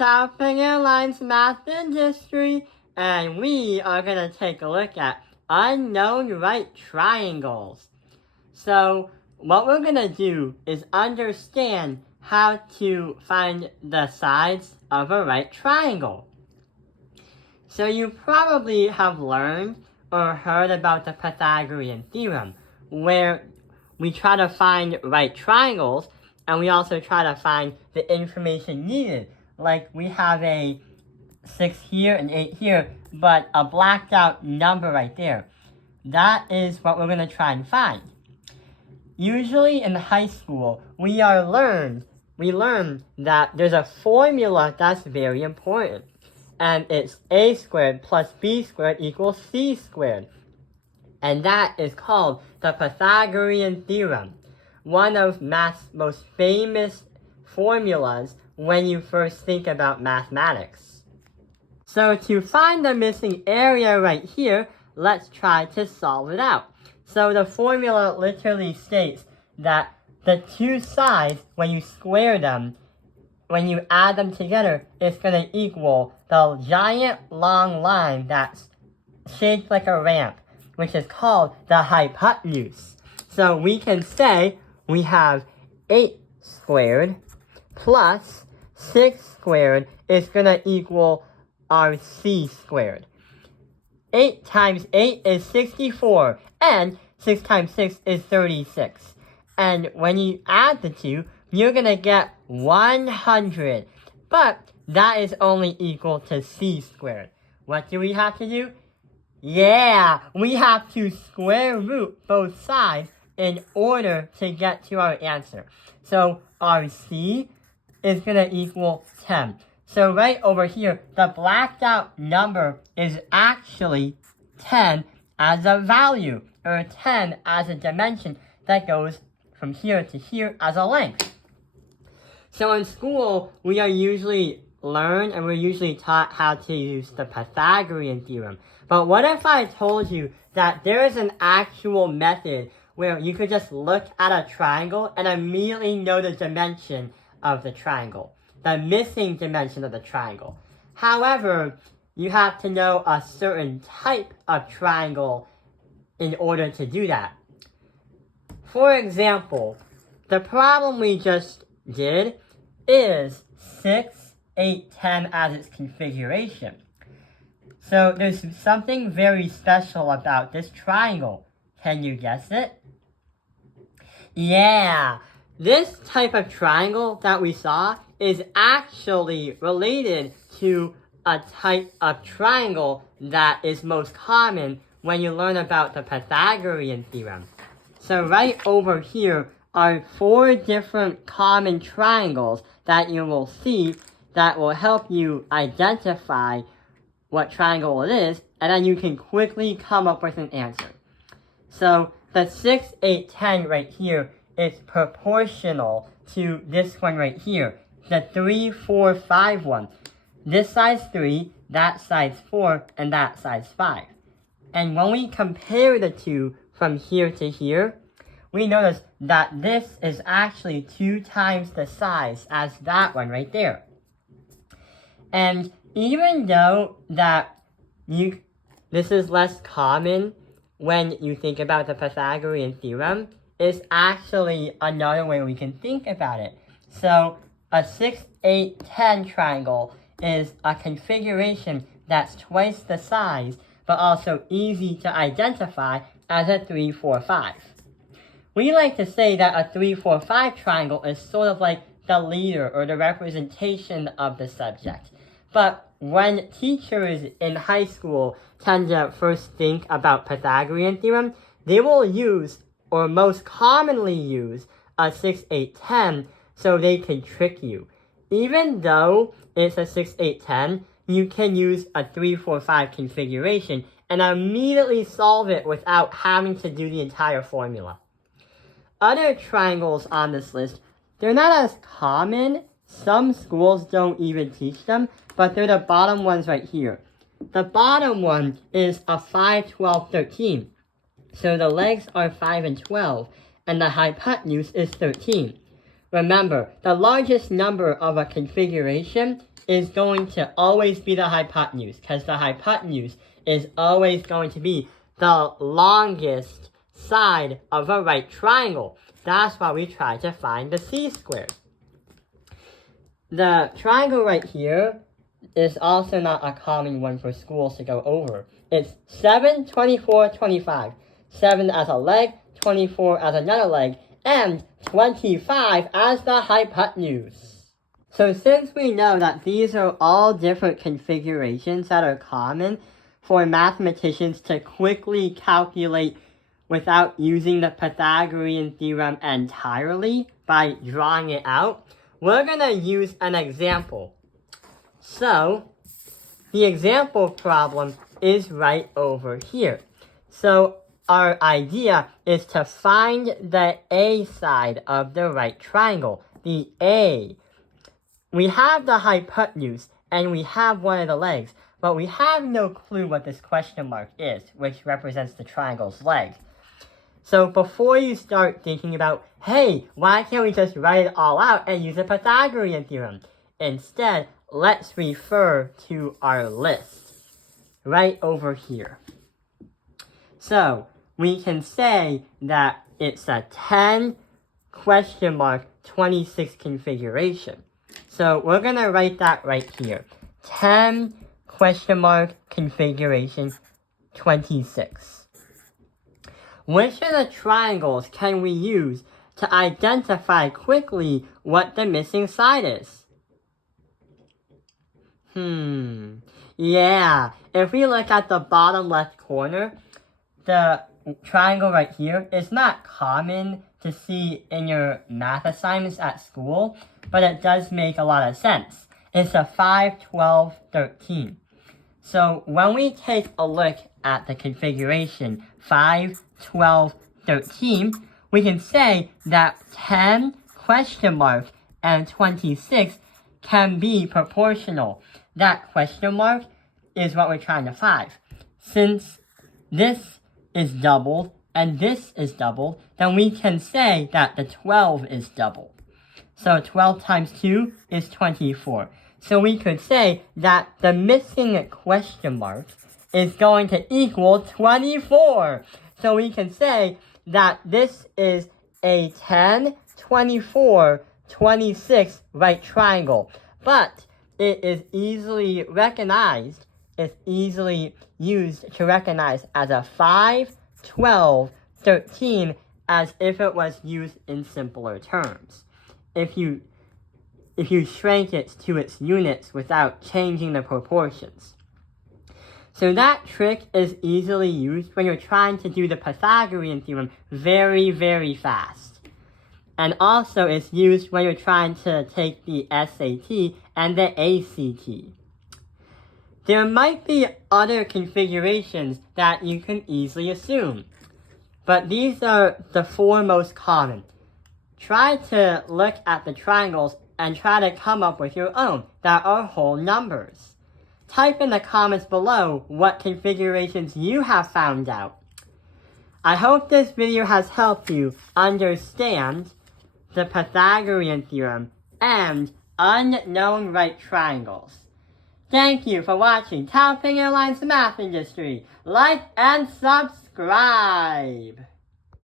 South Airlines Math and History, and we are going to take a look at unknown right triangles. So what we're going to do is understand how to find the sides of a right triangle. So you probably have learned or heard about the Pythagorean theorem, where we try to find right triangles, and we also try to find the information needed. Like we have a 6 here and 8 here, but a blacked out number right there. That is what we're going to try and find. Usually in high school, we learn that there's a formula that's very important. And it's a squared plus b squared equals c squared. And that is called the Pythagorean theorem, one of math's most famous formulas when you first think about mathematics. So to find the missing area right here, let's try to solve it out. So the formula literally states that the two sides, when you square them, when you add them together, it's going to equal the giant long line that's shaped like a ramp, which is called the hypotenuse. So we can say we have 8 squared plus 6 squared is going to equal our c squared. 8 times 8 is 64, and 6 times 6 is 36. And when you add the two, you're going to get 100. But that is only equal to c squared. What do we have to do? Yeah, we have to square root both sides in order to get to our answer. So our c is going to equal 10. So right over here, the blacked out number is actually 10 as a value, or 10 as a dimension that goes from here to here as a length. So in school, we're usually taught how to use the Pythagorean theorem. But what if I told you that there is an actual method where you could just look at a triangle and immediately know the dimension of the triangle, the missing dimension of the triangle? However, you have to know a certain type of triangle in order to do that. For example, the problem we just did is 6, 8, 10 as its configuration. So there's something very special about this triangle. Can you guess it? Yeah, this type of triangle that we saw is actually related to a type of triangle that is most common when you learn about the Pythagorean theorem. So right over here are 4 different common triangles that you will see that will help you identify what triangle it is, and then you can quickly come up with an answer. So the 6, 8, 10 right here is proportional to this one right here, the 3, 4, 5 one. This side's 3, that side's 4, and that side's 5. And when we compare the two from here to here, we notice that this is actually 2 times the size as that one right there. And even though that this is less common when you think about the Pythagorean theorem, it's actually another way we can think about it. So a 6, 8, 10 triangle is a configuration that's twice the size, but also easy to identify as a 3, 4, 5. We like to say that a 3, 4, 5 triangle is sort of like the leader or the representation of the subject. But when teachers in high school tend to first think about Pythagorean theorem, they will use, or most commonly use, a 6, 8, 10 so they can trick you. Even though it's a 6, 8, 10, you can use a 3, 4, 5 configuration and immediately solve it without having to do the entire formula. Other triangles on this list, they're not as common. Some schools don't even teach them, but they're the bottom ones right here. The bottom one is a 5, 12, 13. So the legs are 5 and 12, and the hypotenuse is 13. Remember, the largest number of a configuration is going to always be the hypotenuse, because the hypotenuse is always going to be the longest side of a right triangle. That's why we try to find the c-squared. The triangle right here is also not a common one for schools to go over. It's 7, 24, 25. 7 as a leg, 24 as another leg, and 25 as the hypotenuse. So since we know that these are all different configurations that are common for mathematicians to quickly calculate without using the Pythagorean theorem entirely by drawing it out, we're going to use an example. So, the example problem is right over here. So, our idea is to find the A side of the right triangle, the A. We have the hypotenuse, and we have one of the legs, but we have no clue what this question mark is, which represents the triangle's leg. So before you start thinking about, hey, why can't we just write it all out and use the Pythagorean theorem? Instead, let's refer to our list right over here. So we can say that it's a 10 question mark 26 configuration. So we're going to write that right here. 10 question mark configuration 26. Which of the triangles can we use to identify quickly what the missing side is? Yeah, if we look at the bottom left corner, the triangle right here is not common to see in your math assignments at school, but it does make a lot of sense. It's a 5, 12, 13. So when we take a look at the configuration 5, 12, 13, we can say that 10 question mark and 26 can be proportional. That question mark is what we're trying to find. Since this is doubled and this is doubled, then we can say that the 12 is doubled. So 12 times 2 is 24. So we could say that the missing question mark is going to equal 24. So we can say that this is a 10, 24, 26 right triangle. But it is easily recognized, it's easily used to recognize as a 5, 12, 13 as if it was used in simpler terms. If you shrank it to its units without changing the proportions. So that trick is easily used when you're trying to do the Pythagorean theorem very, very fast. And also it's used when you're trying to take the SAT and the ACT. There might be other configurations that you can easily assume, but these are the 4 most common. Try to look at the triangles and try to come up with your own that are whole numbers. Type in the comments below what configurations you have found out. I hope this video has helped you understand the Pythagorean theorem and unknown right triangles. Thank you for watching Tao Ping Airlines Math Industry. Like and subscribe!